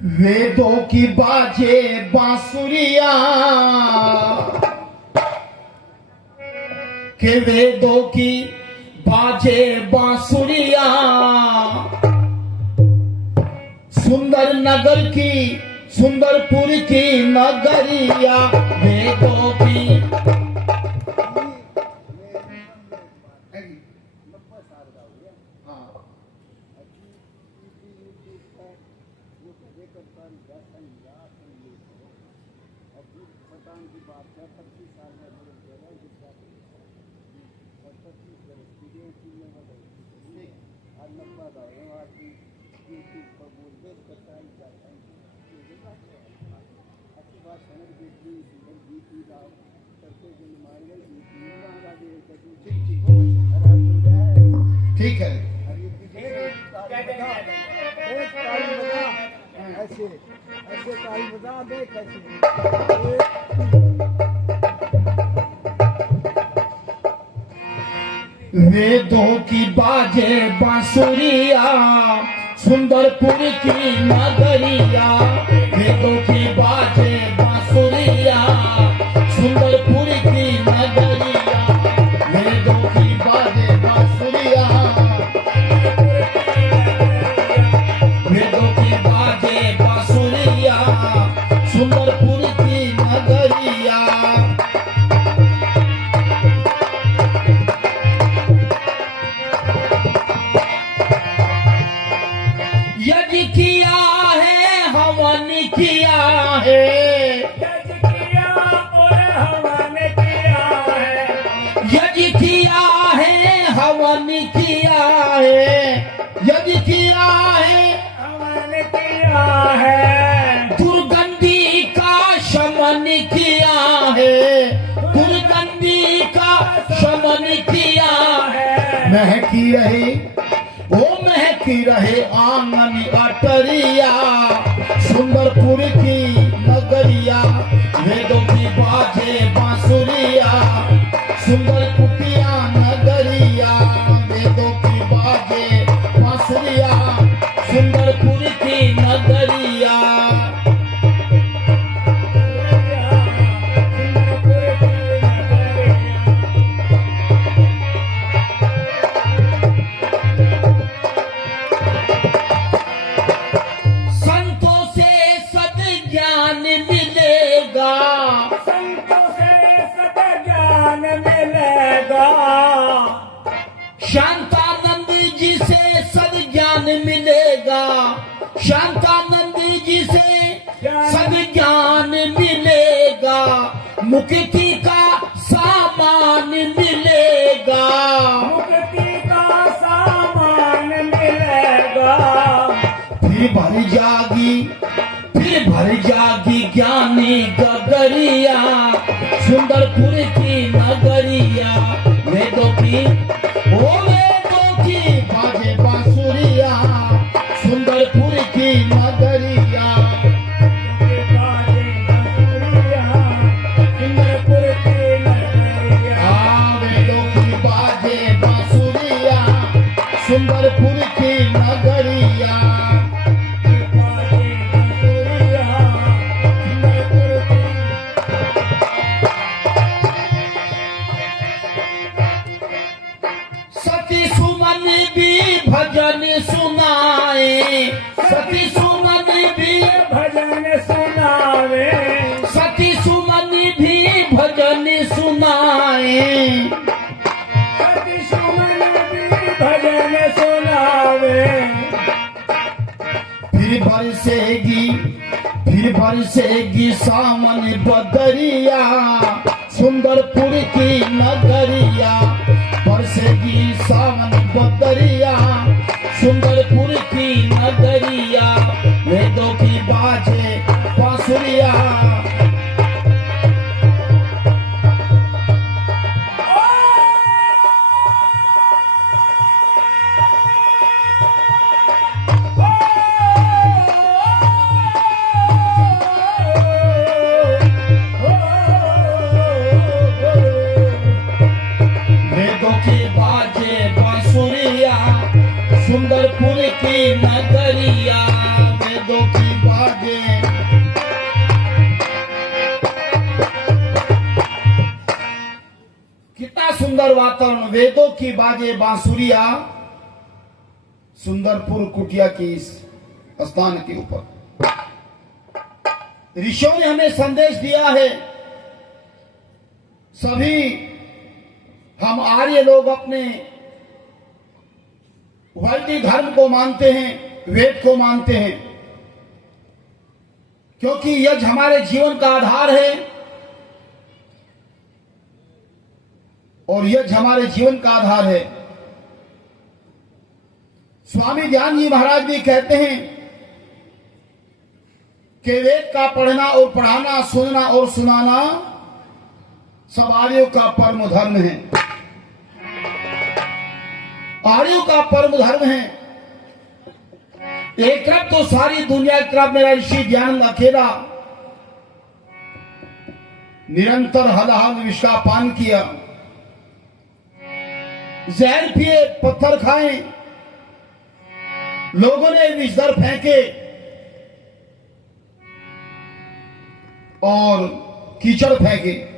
वेदों की बाजे बांसुरिया के वेदों की बाजे बांसुरिया सुंदर नगर की सुंदरपुर की नगरिया वेदों की ठीक है। ऐसे ऐसे ताली बजा दे कैसे वेदों की बाजे बांसुरिया सुंदरपुर की नगरिया वेदों की बाजे बांसुरिया सुंदरपुर की नगरिया वेदों की बाजे बांसुरिया वेदों की बाजे बांसुरिया सुंदरपुर की नगरिया यज्ञ किया है हवन किया है यज्ञ किया और हवन किया है यज्ञ किया है हवन किया है यज्ञ किया है हवन किया है दुर्गंधी का शमन किया है दुर्गंधी का शमन किया है महकी रहे वो महकी रहे आंगन अटरिया सुंदरपुर की नगरिया वेदों की बाजे बांसुरिया सुंदर कुटिया नगरिया वेदों की बाजे बांसुरिया सुंदरपुर की नगरिया संतों से सद्ज्ञान मिलेगा संतों से सद्ज्ञान मिलेगा शांतानंद जी से सद्ज्ञान मिलेगा शांतानंद जी से सद्ज्ञान मिलेगा मुक्ति का सामान मिलेगा मुक्ति का सामान मिलेगा फिर भर जागी ज्ञानी गगरिया सुंदरपुर की नगरिया वेदों की बाजे बांसुरिया सुंदरपुर की नगरिया सुंदरपुर की नगरिया वेदों की बाजे बांसुरिया सुंदरपुर की नगरिया सती सुमन भी भजन सुनाए सती सुमन भी भजन सुनावे सती सुमन भी भजन सुनाए सती सुमन भी भजन सुनावे फिर बरसेगी सावन बदरिया सुंदरपुर की नगरिया बरसेगी सावन बदरिया सुंदरपुर की नगरिया वेदों की बाजे बांसुरिया वेदों की बाजे बांसुरिया सुंदरपुर की नगरिया वेदों वेदों की बाजे बांसुरिया सुंदरपुर कुटिया की इस स्थान के ऊपर ऋषियों ने हमें संदेश दिया है। सभी हम आर्य लोग अपने वैदिक धर्म को मानते हैं, वेद को मानते हैं, क्योंकि यज्ञ हमारे जीवन का आधार है और यज्ञ हमारे जीवन का आधार है। स्वामी ध्यान जी महाराज भी कहते हैं कि वेद का पढ़ना और पढ़ाना, सुनना और सुनाना सब आर्यों का परम धर्म है। आर्यों का परम धर्म है। एक तरफ तो सारी दुनिया की तरफ मेरा ऋषि ध्यान अकेला निरंतर हलाहल विष का पान किया, जहर पिए, पत्थर खाए, लोगों ने विषधर फेंके और कीचड़ फेंके।